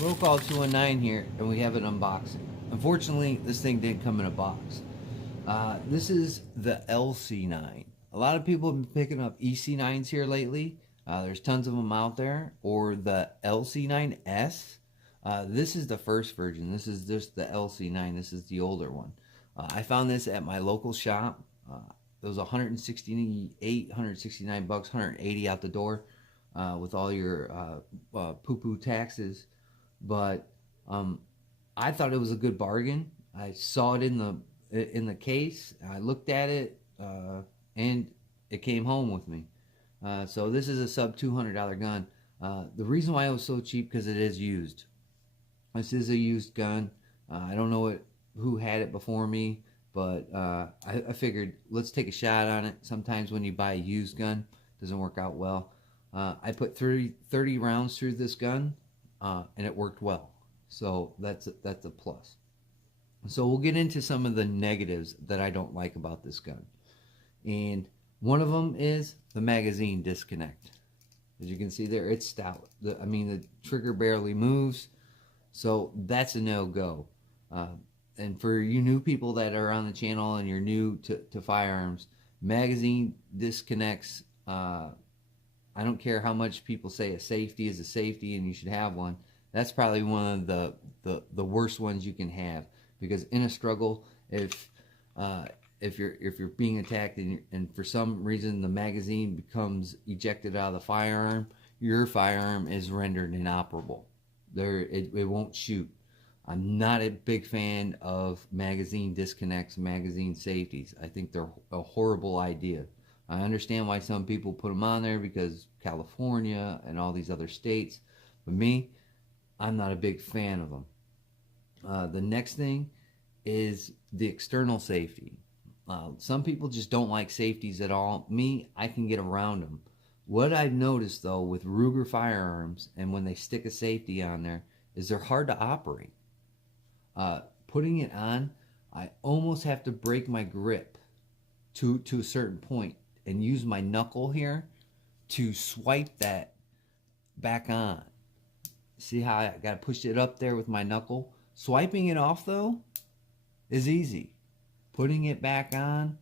Roll call 219 here, and we have an unboxing. Unfortunately, this thing didn't come in a box. This is the LC9. A lot of people have been picking up EC9s here lately. There's tons of them out there, or the LC9S. This is the first version. This is just the LC9. This is the older one. I found this at my local shop. It was 168, 169 bucks, 180 out the door with all your poo-poo taxes. But I thought it was a good bargain. I saw it in the case. I looked at it, and it came home with me. So this is a sub $200 gun. The reason why it was so cheap because it is used. This is a used gun. I don't know who had it before me, but I figured let's take a shot on it. Sometimes when you buy a used gun, it doesn't work out well. I put 30 rounds through this gun, and it worked well. So that's a plus. So we'll get into some of the negatives that I don't like about this gun. And one of them is the magazine disconnect. As you can see there, it's stout. The trigger barely moves. So that's a no-go. And for you new people that are on the channel and you're new to firearms, magazine disconnects, I don't care how much people say a safety is a safety and you should have one. That's probably one of the worst ones you can have, because in a struggle, if you're being attacked and for some reason the magazine becomes ejected out of the firearm, your firearm is rendered inoperable. It won't shoot. I'm not a big fan of magazine disconnects, magazine safeties. I think they're a horrible idea. I understand why some people put them on there because California and all these other states, but me, I'm not a big fan of them. The next thing is the external safety. Some people just don't like safeties at all. Me, I can get around them. What I've noticed though with Ruger firearms, and when they stick a safety on there, is they're hard to operate. Putting it on, I almost have to break my grip to a certain point and use my knuckle here to swipe that back on. See how I gotta push it up there with my knuckle? Swiping it off though is easy. Putting it back on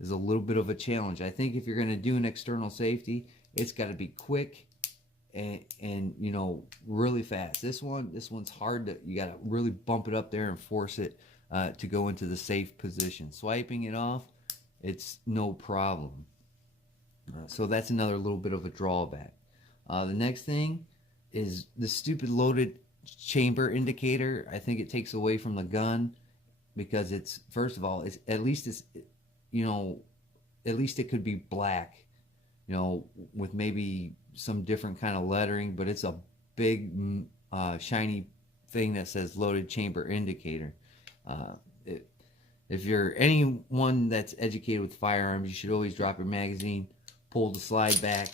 is a little bit of a challenge. I think if you're gonna do an external safety, it's gotta be quick and you know, really fast. This one's hard to, you gotta really bump it up there and force it to go into the safe position. Swiping it off, it's no problem. So that's another little bit of a drawback. The next thing is the stupid loaded chamber indicator. I think it takes away from the gun, because it's, first of all, it's at least it could be black, with maybe some different kind of lettering, but it's a big shiny thing that says loaded chamber indicator. If you're anyone that's educated with firearms, you should always drop your magazine, pull the slide back,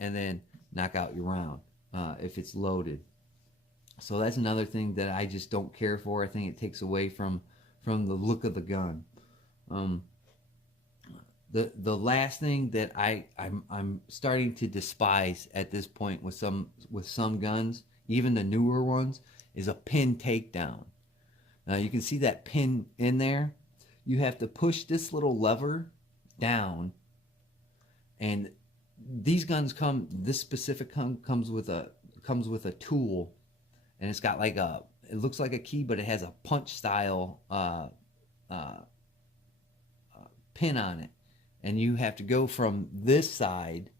and then knock out your round if it's loaded. So that's another thing that I just don't care for. I think it takes away from the look of the gun. The last thing that I'm starting to despise at this point with some guns, even the newer ones, is a pin takedown. Now you can see that pin in there. You have to push this little lever down, and these guns this specific gun comes with a tool, and it's got it looks like a key, but it has a punch style pin on it, and you have to go from this side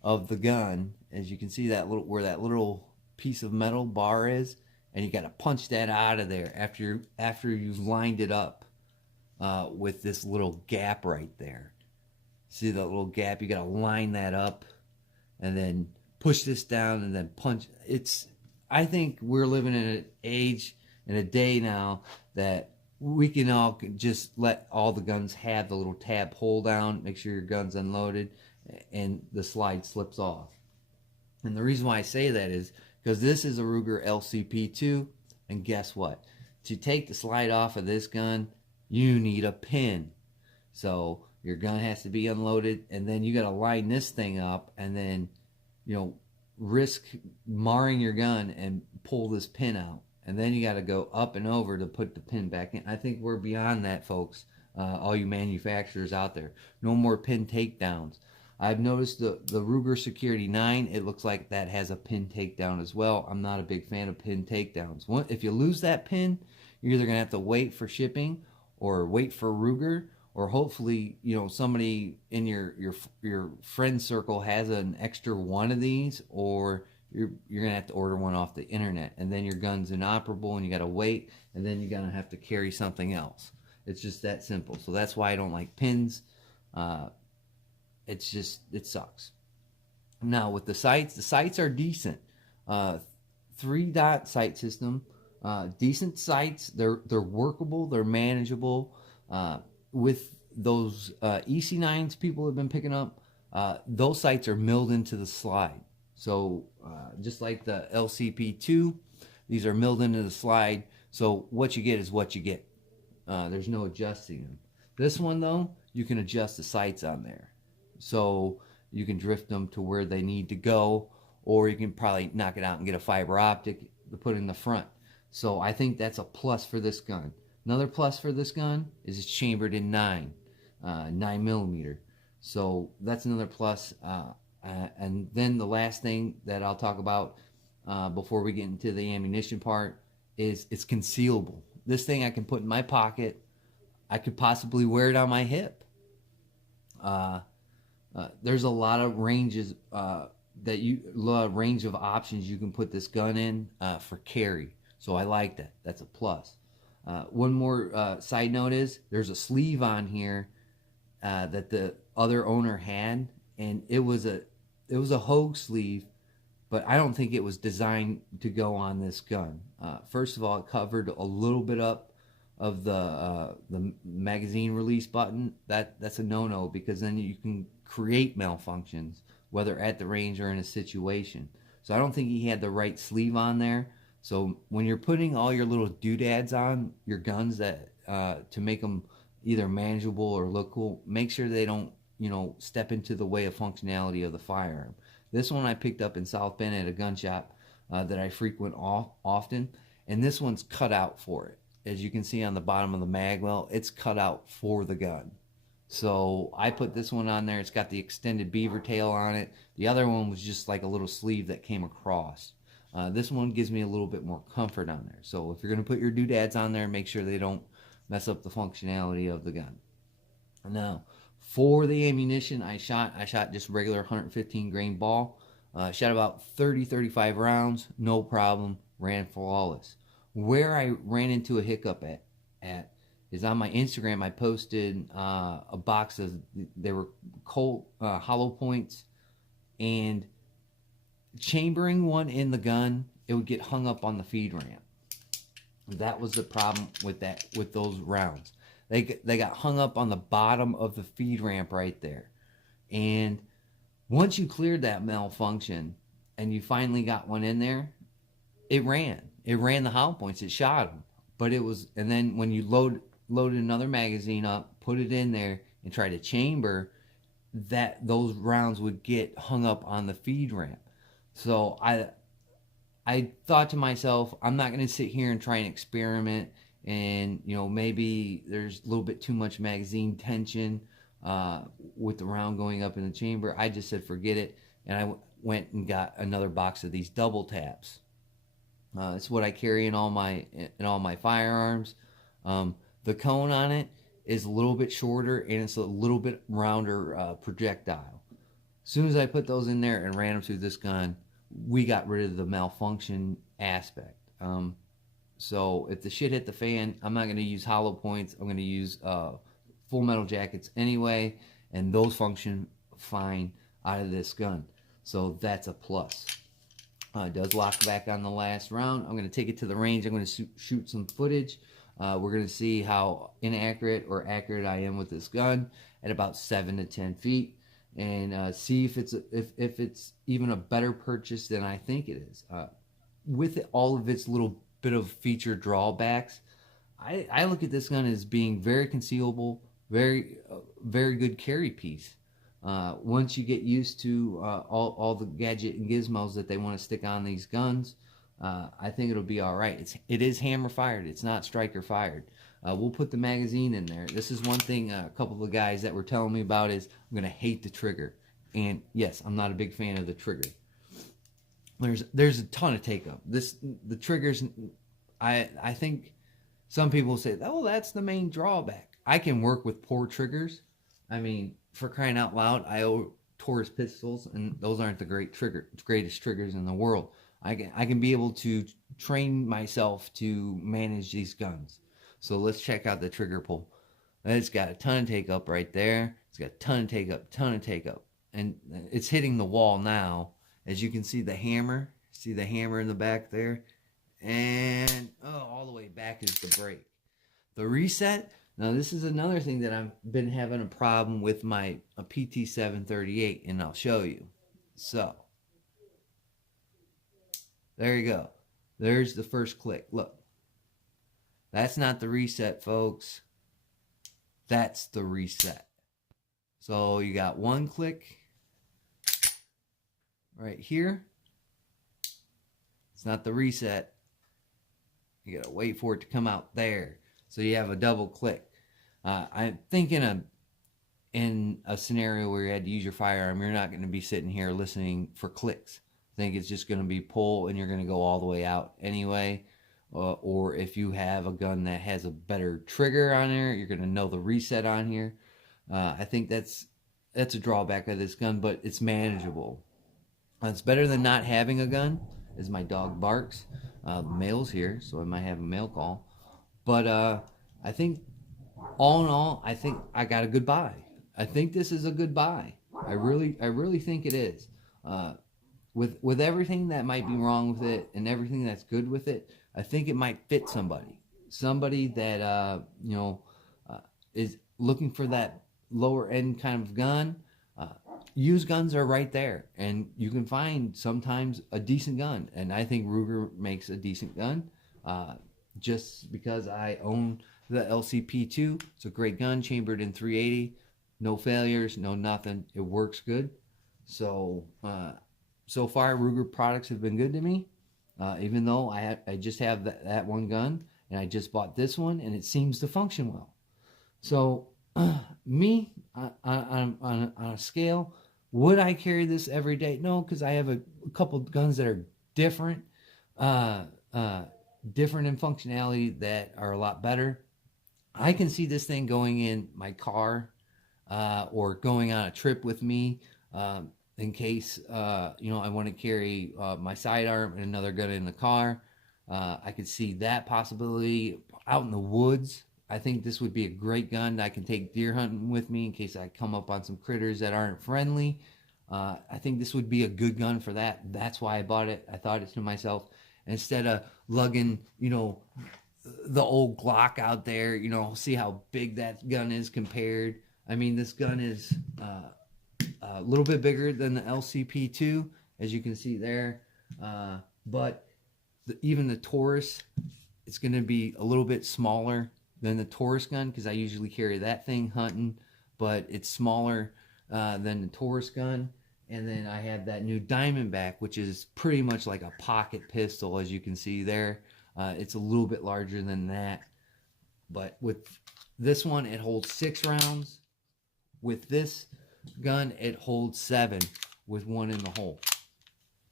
of the gun, as you can see where that little piece of metal bar is, and you got to punch that out of there after you've lined it up with this little gap right there. See that little gap? You got to line that up and then push this down and then punch. I think we're living in an age and a day now that we can all just let all the guns have the little tab hold down, make sure your gun's unloaded, and the slide slips off. And the reason why I say that is because this is a Ruger LCP2, and guess what? To take the slide off of this gun, you need a pin. So your gun has to be unloaded, and then you got to line this thing up, and then risk marring your gun and pull this pin out, and then you got to go up and over to put the pin back in. I think we're beyond that, folks. All you manufacturers out there, no more pin takedowns. I've noticed the Ruger Security 9, it looks like that has a pin takedown as well. I'm not a big fan of pin takedowns. If you lose that pin, you're either going to have to wait for shipping or wait for Ruger, or hopefully, you know, somebody in your friend circle has an extra one of these, or you're going to have to order one off the internet, and then your gun's inoperable and you got to wait, and then you're going to have to carry something else. It's just that simple. So that's why I don't like pins. It's just, it sucks. Now with the sights are decent. 3-dot sight system, decent sights. They're workable. They're manageable. With those EC9s people have been picking up, those sights are milled into the slide. So just like the LCP2, these are milled into the slide. So what you get is what you get. There's no adjusting them. This one though, you can adjust the sights on there. So you can drift them to where they need to go, or you can probably knock it out and get a fiber optic to put in the front. So I think that's a plus for this gun. Another plus for this gun is it's chambered in 9mm. So that's another plus. And then the last thing that I'll talk about before we get into the ammunition part is it's concealable. This thing I can put in my pocket. I could possibly wear it on my hip. There's a lot of ranges range of options you can put this gun in for carry. So I like that. That's a plus. One more side note is there's a sleeve on here that the other owner had, and it was a Hogue sleeve, but I don't think it was designed to go on this gun. First of all, it covered a little bit up of the magazine release button. That's a no-no, because then you can create malfunctions, whether at the range or in a situation. So I don't think he had the right sleeve on there. So when you're putting all your little doodads on your guns that to make them either manageable or look cool, make sure they don't, you know, step into the way of functionality of the firearm. This one I picked up in South Bend at a gun shop that I frequent often, and this one's cut out for it. As you can see on the bottom of the mag well, it's cut out for the gun. So I put this one on there. It's got the extended beaver tail on it. The other one was just like a little sleeve that came across. This one gives me a little bit more comfort on there. So if you're going to put your doodads on there, make sure they don't mess up the functionality of the gun. Now, for the ammunition, I shot just regular 115 grain ball. Shot about 30-35 rounds, no problem, ran flawless. Where I ran into a hiccup at is on my Instagram. I posted a box of, they were Colt hollow points, and chambering one in the gun, it would get hung up on the feed ramp. That was the problem with those rounds. They got hung up on the bottom of the feed ramp right there. And once you cleared that malfunction and you finally got one in there, it ran the hollow points, it shot them. But it was, and then when you loaded another magazine up, put it in there and try to chamber, those rounds would get hung up on the feed ramp. So I thought to myself, I'm not going to sit here and try and experiment, and you know, maybe there's a little bit too much magazine tension with the round going up in the chamber. I just said forget it, and I went and got another box of these double taps. It's what I carry in all my firearms. The cone on it is a little bit shorter, and it's a little bit rounder projectile. As soon as I put those in there and ran them through this gun, we got rid of the malfunction aspect. So if the shit hit the fan, I'm not going to use hollow points. I'm going to use full metal jackets anyway, and those function fine out of this gun. So that's a plus. It does lock back on the last round. I'm going to take it to the range. I'm going to shoot some footage. We're going to see how inaccurate or accurate I am with this gun at about 7 to 10 feet, and see if it's even a better purchase than I think it is. With all of its little bit of feature drawbacks, I look at this gun as being very concealable, very good carry piece. Once you get used to all the gadget and gizmos that they want to stick on these guns, I think it'll be all right. It is hammer fired. It's not striker fired. We'll put the magazine in there. This is one thing a couple of guys that were telling me about is I'm gonna hate the trigger. And yes, I'm not a big fan of the trigger. There's a ton of take up. The triggers. I think some people say, oh, that's the main drawback. I can work with poor triggers. I mean, for crying out loud, I own Taurus pistols, and those aren't the greatest triggers in the world. I can be able to train myself to manage these guns. So let's check out the trigger pull. It's got a ton of take up right there. It's got a ton of take up, and it's hitting the wall now. As you can see the hammer. See the hammer in the back there, and all the way back is the brake. The reset. Now this is another thing that I've been having a problem with my PT738, and I'll show you. So there you go. There's the first click. Look. That's not the reset, folks. That's the reset. So you got one click right here. It's not the reset. You gotta wait for it to come out there. So you have a double click. I'm thinking in a scenario where you had to use your firearm, you're not going to be sitting here listening for clicks. I think it's just going to be pull, and you're going to go all the way out anyway. Or if you have a gun that has a better trigger on there, you're going to know the reset on here. I think that's a drawback of this gun, but it's manageable. It's better than not having a gun, as my dog barks. The mail's here, so I might have a mail call. But I think, all in all, I think I got a good buy. I think this is a good buy. I really think it is. With everything that might be wrong with it and everything that's good with it, I think it might fit somebody that is looking for that lower end kind of gun. Used guns are right there, and you can find sometimes a decent gun, and I think Ruger makes a decent gun. Just because I own the LCP2, it's a great gun, chambered in 380, no failures, no nothing. It works good. So so far Ruger products have been good to me. Even though I just have that one gun, and I just bought this one, and it seems to function well. So me, on a scale, would I carry this every day? No, because I have a couple guns that are different, different in functionality that are a lot better. I can see this thing going in my car, or going on a trip with me, in case I want to carry my sidearm and another gun in the car. I could see that possibility out in the woods. I think this would be a great gun. I can take deer hunting with me in case I come up on some critters that aren't friendly. I think this would be a good gun for that. That's why I bought it. I thought it to myself, instead of lugging, the old Glock out there, see how big that gun is compared. I mean, this gun is a little bit bigger than the LCP2, as you can see there. But even the Taurus, it's going to be a little bit smaller than the Taurus gun, because I usually carry that thing hunting, but it's smaller than the Taurus gun. And then I have that new Diamondback, which is pretty much like a pocket pistol, as you can see there. It's a little bit larger than that. But with this one, it holds 6 rounds. With this gun, it holds 7 with 1 in the hole.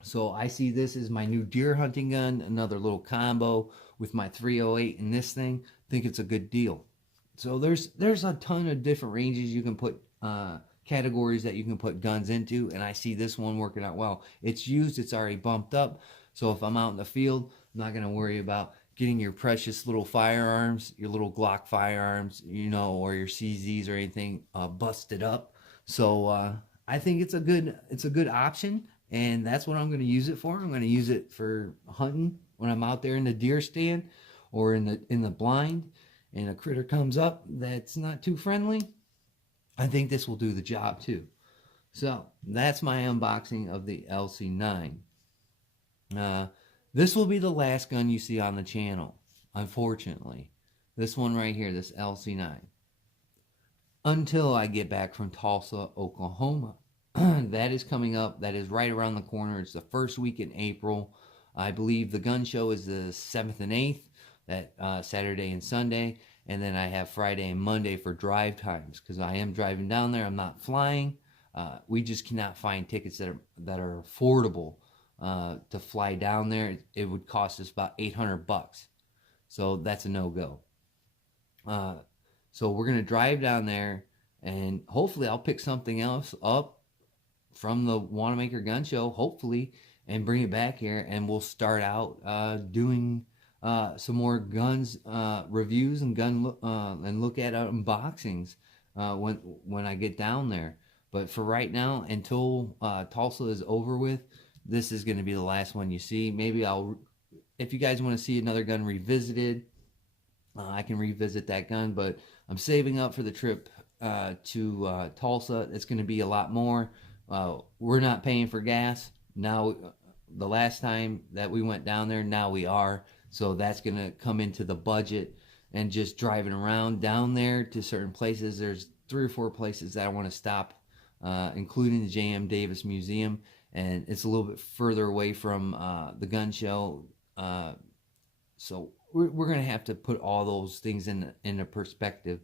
So I see this as my new deer hunting gun, another little combo with my 308 and this thing. I think it's a good deal. So there's a ton of different ranges you can put, categories that you can put guns into, and I see this one working out well. It's used, it's already bumped up, so if I'm out in the field, I'm not going to worry about getting your precious little firearms, your little Glock firearms, or your CZs or anything busted up. So I think it's a good option, and that's what I'm going to use it for. I'm going to use it for hunting when I'm out there in the deer stand or in the blind, and a critter comes up that's not too friendly. I think this will do the job too. So that's my unboxing of the LC9. This will be the last gun you see on the channel, unfortunately. This one right here, this LC9. until I get back from Tulsa, Oklahoma. That is coming up. That is right around the corner. It's the first week in April. I believe the gun show is the 7th and 8th, that Saturday and Sunday. And then I have Friday and Monday for drive times because I am driving down there. I'm not flying. We just cannot find tickets that are affordable to fly down there. It would cost us about $800. So that's a no-go. So we're going to drive down there, and hopefully I'll pick something else up from the Wanamaker Gun Show, hopefully, and bring it back here, and we'll start out doing some more guns reviews and and look at unboxings when I get down there. But for right now, until Tulsa is over with, this is going to be the last one you see. Maybe if you guys want to see another gun revisited, I can revisit that gun, but I'm saving up for the trip to Tulsa. It's going to be a lot more. We're not paying for gas now. The last time that we went down there, now we are. So that's going to come into the budget, and just driving around down there to certain places. There's 3 or 4 places that I want to stop, including the J.M. Davis Museum, and it's a little bit further away from the gun show. So we're going to have to put all those things into perspective.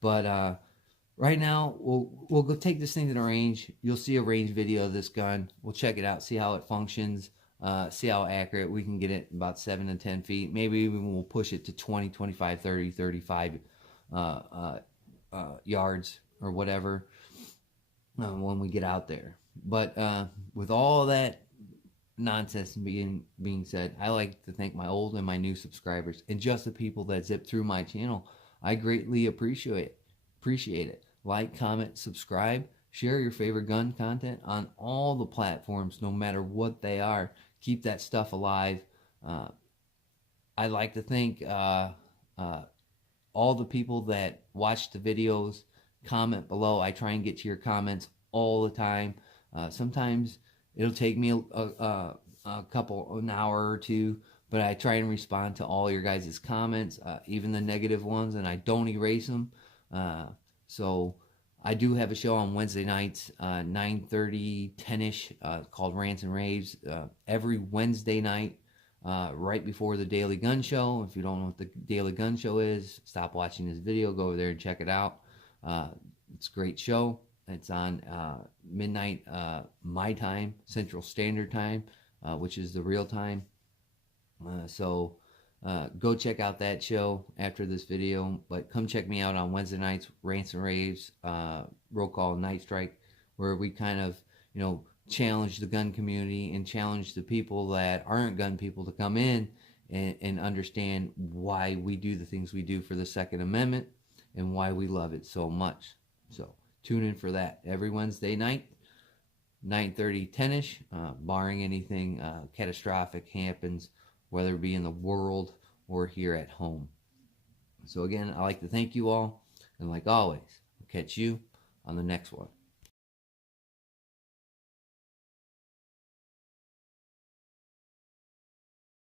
But right now, we'll go take this thing to the range. You'll see a range video of this gun. We'll check it out, see how it functions, see how accurate we can get it, about 7 to 10 feet. Maybe even we'll push it to 20, 25, 30, 35 yards or whatever when we get out there. But with all that nonsense being said, I like to thank my old and my new subscribers, and just the people that zip through my channel. I greatly appreciate it. Like, comment, subscribe, share your favorite gun content on all the platforms, no matter what they are. Keep that stuff alive. I'd like to thank all the people that watch the videos, comment below. I try and get to your comments all the time. Sometimes it'll take me an hour or two, but I try and respond to all your guys' comments, even the negative ones, and I don't erase them. So I do have a show on Wednesday nights, 9:30, 10-ish, called Rants and Raves, every Wednesday night, right before the Daily Gun Show. If you don't know what the Daily Gun Show is, stop watching this video, go over there and check it out. It's a great show. It's on midnight my time, Central Standard Time, which is the real time. So go check out that show after this video. But come check me out on Wednesday nights, Rants and Raves, Roll Call Night Strike, where we kind of, challenge the gun community and challenge the people that aren't gun people to come in and understand why we do the things we do for the Second Amendment and why we love it so much. So tune in for that every Wednesday night, 9:30, 10-ish, barring anything catastrophic happens, whether it be in the world or here at home. So again, I'd like to thank you all, and like always, I'll catch you on the next one.